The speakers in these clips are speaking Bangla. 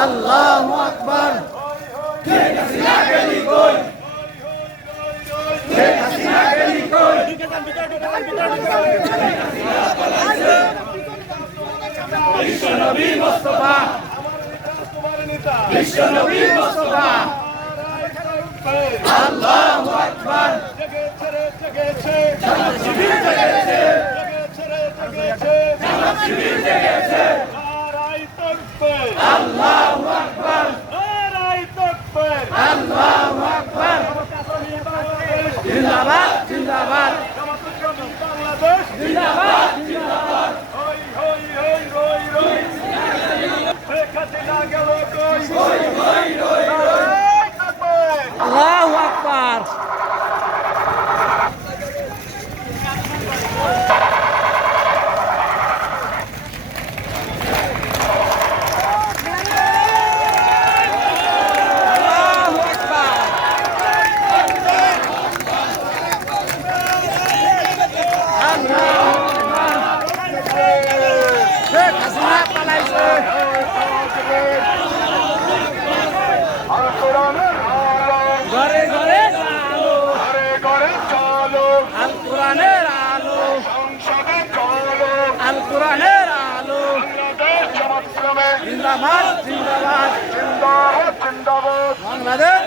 আল্লাহু আকবার। শেখ হাসিনা গেলি কই? শেখ হাসিনা গেলি কই? বিশ্বনবী মুস্তাফা, বিশ্বনবী মুস্তাফা। আল্লাহু আকবার। জামাত শিবির জেগেছে, জামাত শিবির জেগেছে। আল্লাহু আকবার, আল্লাহু আকবার। জিন্দাবাদ, জিন্দাবাদ, জিন্দাবাদ, জিন্দাবাদ। আল্লাহু আকবার। শেখ হাসিনা পালাইছে। ঘরে ঘরে আলো, ঘরে ঘরে চলো। আল কোরআনের আলো, সংসদে চলো। আল কোরআনের আলো। জিন্দাবাদ, জিন্দাবাদ, জিন্দাবাদ, জিন্দাবাদ। বাংলাদেশ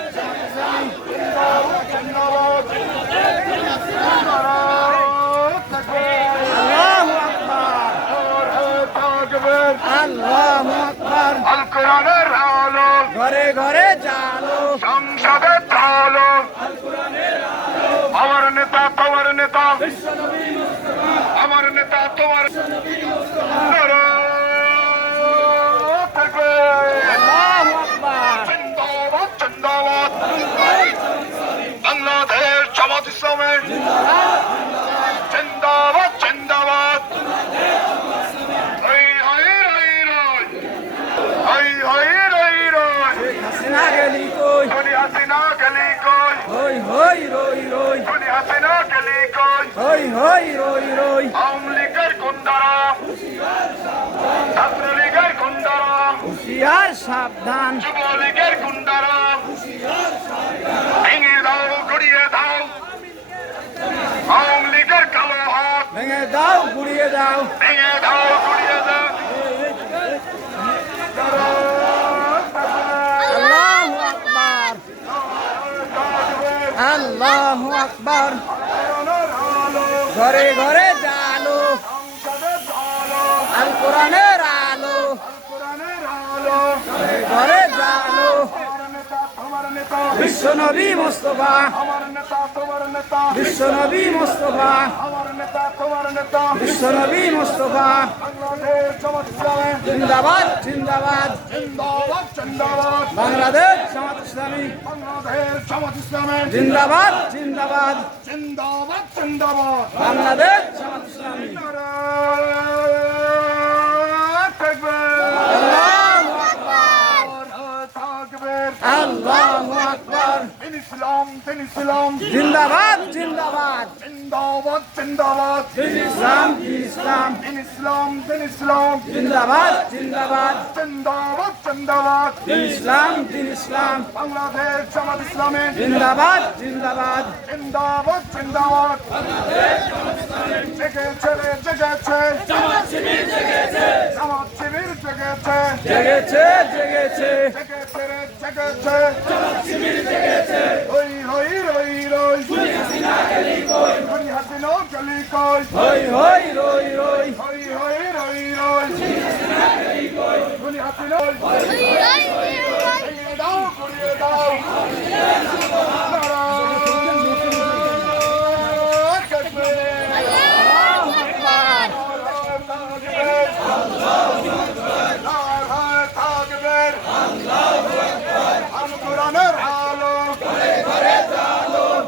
জিন্দাবাদ, জিন্দাবাদ। আল্লাহু আকবার, আল্লাহু আকবার। আল কোরআনের আলো, ঘরে ঘরে জালো। সংসদে চলো। আল কোরআনের আলো। আমার নেতা তোমার নেতা, বিশ্বনবী মুস্তাফা। আমার নেতা তোমার বিশ্বনবী মুস্তাফা। আল্লাহু আকবার। জিন্দাবাদ, জিন্দাবাদ। বাংলাদেশ জামাত ইসলামী জিন্দাবাদ, জিন্দাবাদ, জিন্দাবাদ। হই হই রই রই, হই হই রই রই। শেখ হাসিনা গেলি কই? খুনি হাসিনা গেলি কই? হই হই রই রই। খুনি হাসিনা গেলি কই? হই হই রই রই। আওয়ামী লীগের গুন্ডারা, ছাত্রলীগের গুন্ডারা, হুঁশিয়ার সাবধান। যুবলীগের গুন্ডারা, হুঁশিয়ার সাবধান। ভেঙে দাও, গুড়িয়ে দাও আওয়ামী লীগের কালো হাত। ভেঙে দাও, গুড়িয়ে দাও, ভেঙে দাও, গুড়িয়ে দাও। আল্লাহু আকবার, আল্লাহু আকবার। ঘরে ঘরে জালো, আল কোরআনের আলো, ঘরে ঘরে জালো। বিশ্বনবী মুস্তাফা, আমার নেতা তোমার নেতা। বিশ্বনবী মুস্তাফা, আমার নেতা তোমার নেতা। বিশ্বনবী মুস্তাফা। বাংলাদেশ জামাত ইসলামী জিন্দাবাদ, জিন্দাবাদ, জিন্দাবাদ, জিন্দাবাদ। বাংলাদেশ জামাত ইসলামী, বাংলাদেশ জামাত ইসলামী জিন্দাবাদ, জিন্দাবাদ, জিন্দাবাদ, জিন্দাবাদ। বাংলাদেশ জামাত ইসলামী। আল্লাহু আকবার। দিন ইসলাম, দিন ইসলাম জিন্দাবাদ, জিন্দাবাদ, জিন্দাবাদ, জিন্দাবাদ। দিন ইসলাম, দিন ইসলাম, দিন ইসলাম, দিন ইসলাম জিন্দাবাদ, জিন্দাবাদ, জিন্দাবাদ, জিন্দাবাদ। দিন ইসলাম, দিন ইসলাম। বাংলাদেশ জামাত ইসলামী জিন্দাবাদ, জিন্দাবাদ, জিন্দাবাদ, জিন্দাবাদ। বাংলাদেশ জামাত ইসলামী জেগেছে, জেগেছে, জামাত শিবির জেগেছে, জামাত শিবির জেগেছে, জেগেছে, জেগেছে, জেগেছে, জেগেছে, জামাত শিবির জেগেছে। হই হই রই রই, খুনি হাসিনা গেলি কই? খুনি হাসিনা গেলি কই? হই হই রই রই, হই হই রই রই। খুনি হাসিনা গেলি কই? খুনি হাসিনা